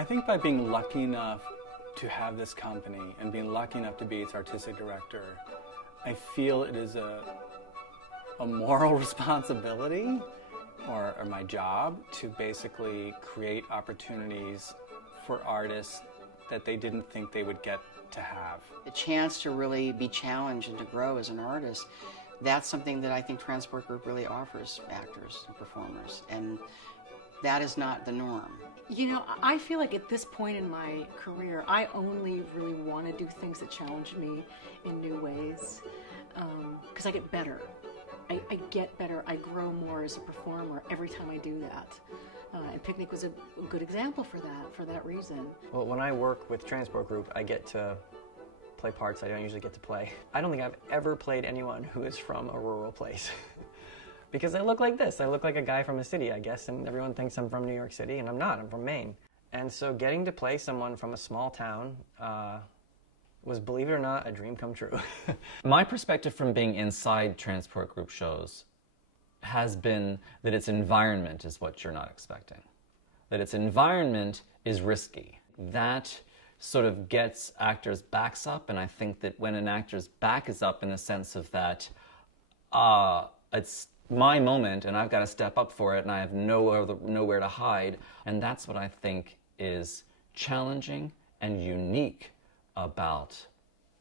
I think by being lucky enough to have this company and being lucky enough to be its artistic director, I feel it is a moral responsibility or my job to basically create opportunities for artists that they didn't think they would get to have. The chance to really be challenged and to grow as an artist, that's something that I think Transport Group really offers actors and performers, and that is not the norm. You know, I feel like at this point in my career, I only really want to do things that challenge me in new ways, because I get better. I get better, I grow more as a performer every time I do that. And Picnic was a good example for that reason. Well, when I work with Transport Group, I get to play parts I don't usually get to play. I don't think I've ever played anyone who is from a rural place. Because I look like this. I look like a guy from a city, I guess, and everyone thinks I'm from New York City, and I'm not. I'm from Maine. And so getting to play someone from a small town was, believe it or not, a dream come true. My perspective from being inside Transport Group shows has been that its environment is what you're not expecting. That its environment is risky. That sort of gets actors' backs up, and I think that when an actor's back is up in the sense of that, it's my moment and I've got to step up for it and I have nowhere to hide, and that's what I think is challenging and unique about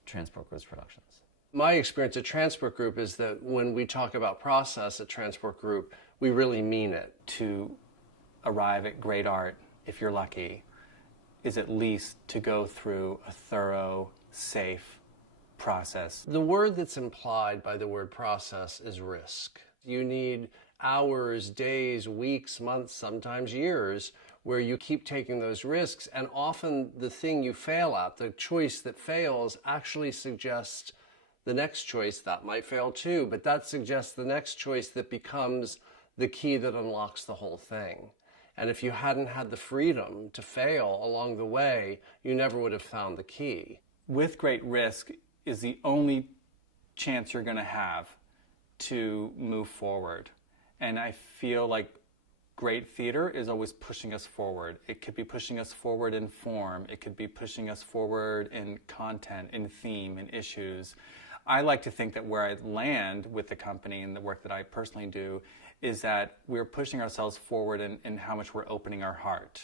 Transport Group's productions. My experience at Transport Group is that when we talk about process at Transport Group, we really mean it. To arrive at great art, if you're lucky, is at least to go through a thorough, safe process. The word that's implied by the word process is risk. You need hours, days, weeks, months, sometimes years, where you keep taking those risks, and often the thing you fail at, the choice that fails, actually suggests the next choice that might fail too, but that suggests the next choice that becomes the key that unlocks the whole thing. And if you hadn't had the freedom to fail along the way, you never would have found the key. With great risk is the only chance you're going to have to move forward. And I feel like great theater is always pushing us forward. It could be pushing us forward in form. It could be pushing us forward in content, in theme, in issues. I like to think that where I land with the company and the work that I personally do is that we're pushing ourselves forward in how much we're opening our heart.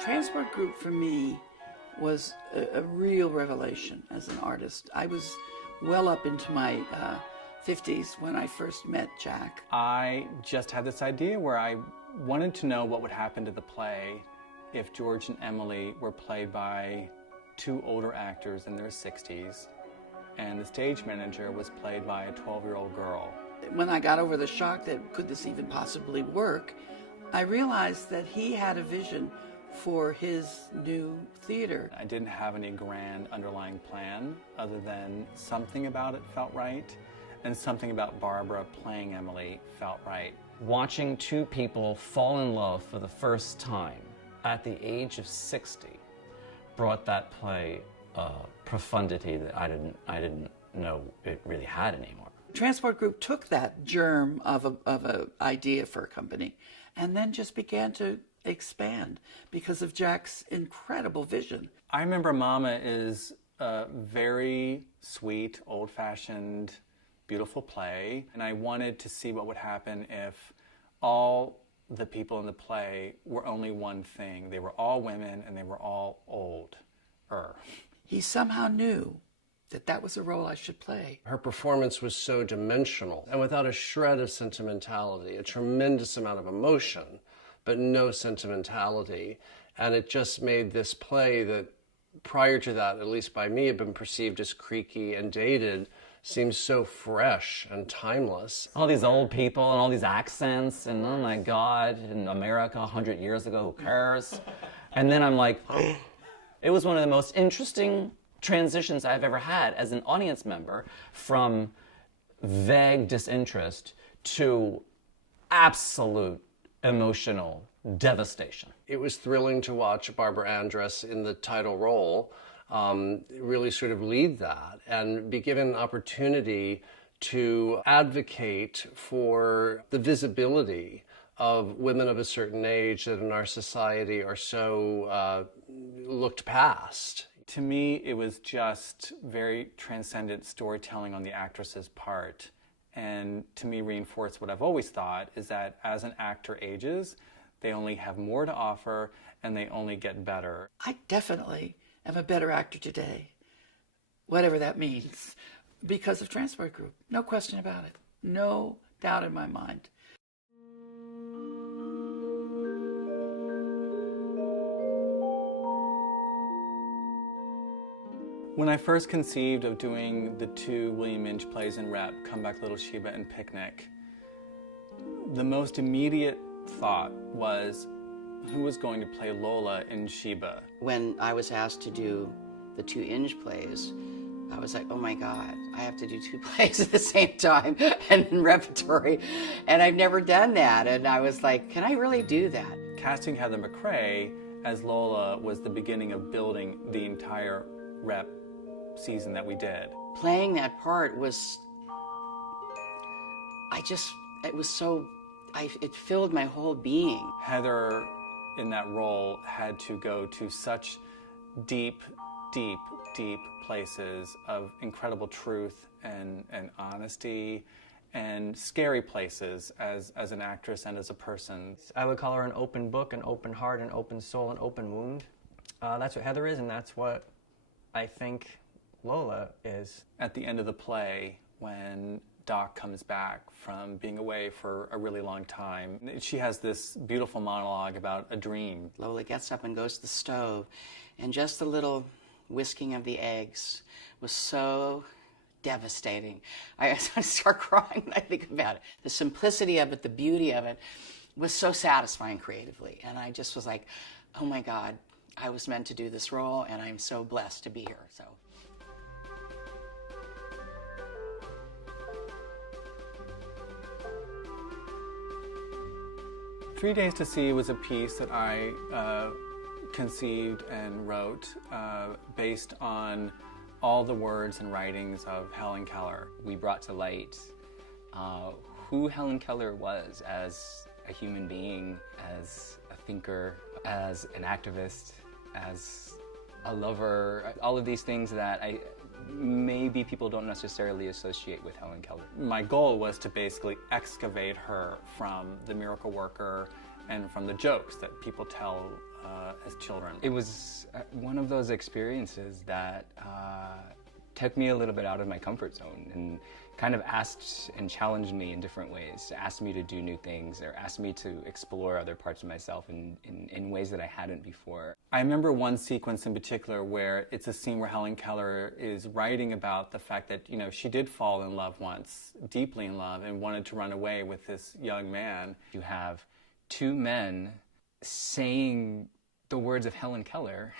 Transport Group for me was a real revelation as an artist. I was well up into my 50s when I first met Jack. I just had this idea where I wanted to know what would happen to the play if George and Emily were played by two older actors in their 60s and the stage manager was played by a 12-year-old girl. When I got over the shock that could this even possibly work, I realized that he had a vision for his new theater. I didn't have any grand underlying plan other than something about it felt right and something about Barbara playing Emily felt right. Watching two people fall in love for the first time at the age of 60 brought that play a profundity that I didn't know it really had anymore. Transport Group took that germ of a idea for a company and then just began to expand because of Jack's incredible vision. I remember Mama is a very sweet, old-fashioned, beautiful play, and I wanted to see what would happen if all the people in the play were only one thing. They were all women and they were all older. He somehow knew that that was a role I should play. Her performance was so dimensional and without a shred of sentimentality, a tremendous amount of emotion, but no sentimentality. And it just made this play that prior to that, at least by me, had been perceived as creaky and dated, seems so fresh and timeless. All these old people and all these accents and oh my God, in America 100 years ago, who cares? And then I'm like, it was one of the most interesting transitions I've ever had as an audience member, from vague disinterest to absolute emotional devastation. It was thrilling to watch Barbara Andress in the title role really sort of lead that and be given an opportunity to advocate for the visibility of women of a certain age that in our society are so looked past. To me, it was just very transcendent storytelling on the actress's part. And to me, reinforced what I've always thought is that as an actor ages, they only have more to offer and they only get better. I definitely am a better actor today, whatever that means, because of Transport Group. No question about it. No doubt in my mind. When I first conceived of doing the 2 William Inge plays in Rep, Come Back Little Sheba and Picnic, the most immediate thought was, who was going to play Lola in Sheba? When I was asked to do the 2 Inge plays, I was like, oh my God, I have to do 2 plays at the same time and in repertory. And I've never done that. And I was like, can I really do that? Casting Heather McRae as Lola was the beginning of building the entire Rep season that we did. Playing that part was, it was so, it filled my whole being. Heather in that role had to go to such deep, deep, deep places of incredible truth and honesty and scary places as an actress and as a person. I would call her an open book, an open heart, an open soul, an open wound. That's what Heather is, and that's what I think Lola is. At the end of the play, when Doc comes back from being away for a really long time, she has this beautiful monologue about a dream. Lola gets up and goes to the stove, and just the little whisking of the eggs was so devastating. I start crying when I think about it. The simplicity of it, the beauty of it, was so satisfying creatively. And I just was like, oh my God, I was meant to do this role, and I'm so blessed to be here. So. 3 Days to See was a piece that I conceived and wrote based on all the words and writings of Helen Keller. We brought to light who Helen Keller was as a human being, as a thinker, as an activist, as a lover, all of these things that maybe people don't necessarily associate with Helen Keller. My goal was to basically excavate her from the miracle worker and from the jokes that people tell as children. It was one of those experiences that took me a little bit out of my comfort zone and kind of asked and challenged me in different ways, asked me to do new things or asked me to explore other parts of myself in ways that I hadn't before. I remember one sequence in particular where it's a scene where Helen Keller is writing about the fact that, you know, she did fall in love once, deeply in love, and wanted to run away with this young man. You have 2 men saying the words of Helen Keller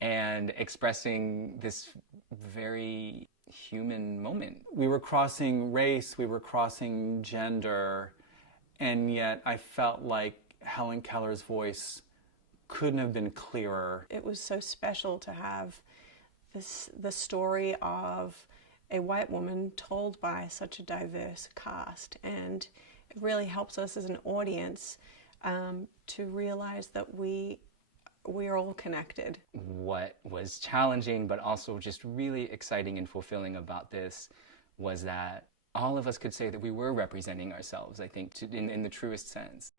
and expressing this very human moment. We were crossing race, we were crossing gender, and yet I felt like Helen Keller's voice couldn't have been clearer. It was so special to have the story of a white woman told by such a diverse cast, and it really helps us as an audience to realize that we are all connected. What was challenging but also just really exciting and fulfilling about this was that all of us could say that we were representing ourselves, I think, in the truest sense.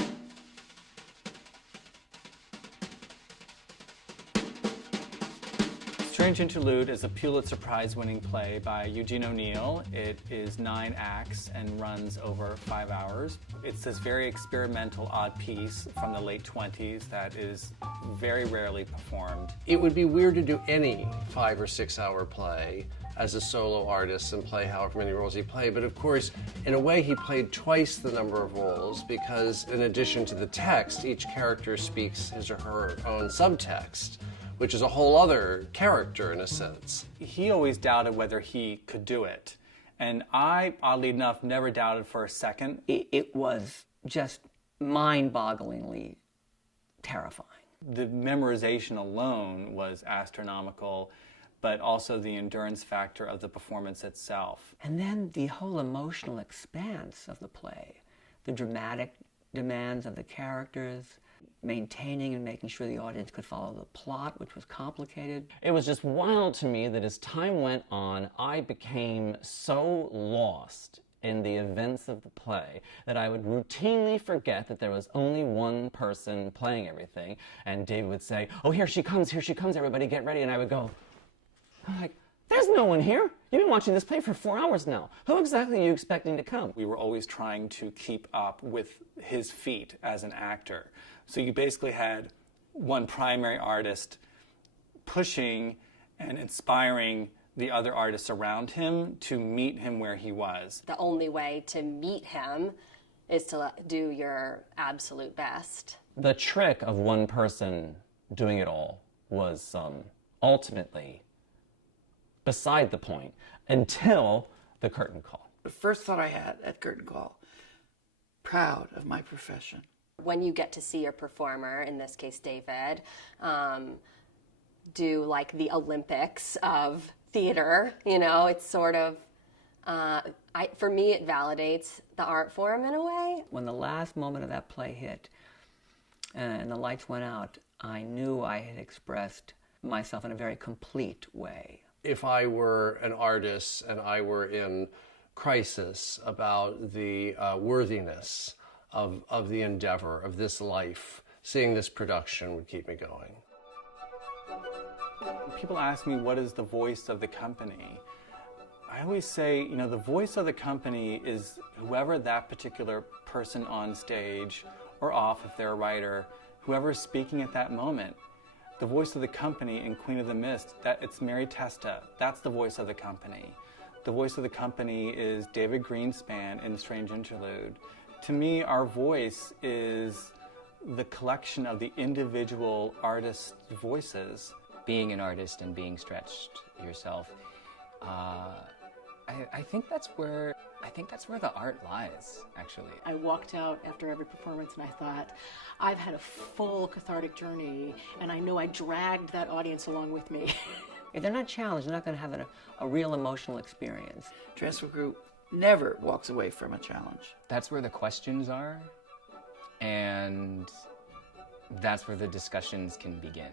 Strange Interlude is a Pulitzer Prize-winning play by Eugene O'Neill. It is 9 acts and runs over 5 hours. It's this very experimental, odd piece from the late 20s that is very rarely performed. It would be weird to do any 5 or 6 hour play as a solo artist and play however many roles he played. But of course, in a way, he played twice the number of roles because in addition to the text, each character speaks his or her own subtext, which is a whole other character in a sense. He always doubted whether he could do it. And I, oddly enough, never doubted for a second. It was just mind-bogglingly terrifying. The memorization alone was astronomical, but also the endurance factor of the performance itself. And then the whole emotional expanse of the play, the dramatic demands of the characters, maintaining and making sure the audience could follow the plot, which was complicated. It was just wild to me that as time went on, I became so lost in the events of the play that I would routinely forget that there was only one person playing everything. And David would say, "Oh, here she comes, everybody get ready." And I would go, I'm like, there's no one here. You've been watching this play for 4 hours now. Who exactly are you expecting to come? We were always trying to keep up with his feat as an actor. So you basically had one primary artist pushing and inspiring the other artists around him to meet him where he was. The only way to meet him is to do your absolute best. The trick of one person doing it all was ultimately beside the point until the curtain call. The first thought I had at curtain call, proud of my profession. When you get to see your performer, in this case David, do like the Olympics of theater, you know, it's sort of, for me it validates the art form in a way. When the last moment of that play hit and the lights went out, I knew I had expressed myself in a very complete way. If I were an artist and I were in crisis about the worthiness of the endeavor, of this life, seeing this production would keep me going. People ask me, what is the voice of the company? I always say, you know, the voice of the company is whoever that particular person on stage or off, if they're a writer, whoever is speaking at that moment. The voice of the company in Queen of the Mist, it's Mary Testa. That's the voice of the company. The voice of the company is David Greenspan in Strange Interlude. To me, our voice is the collection of the individual artists' voices. Being an artist and being stretched yourself, I think that's where the art lies, actually. I walked out after every performance and I thought, I've had a full cathartic journey, and I know I dragged that audience along with me. If they're not challenged, they're not going to have a real emotional experience. Transport Group never walks away from a challenge. That's where the questions are, and that's where the discussions can begin.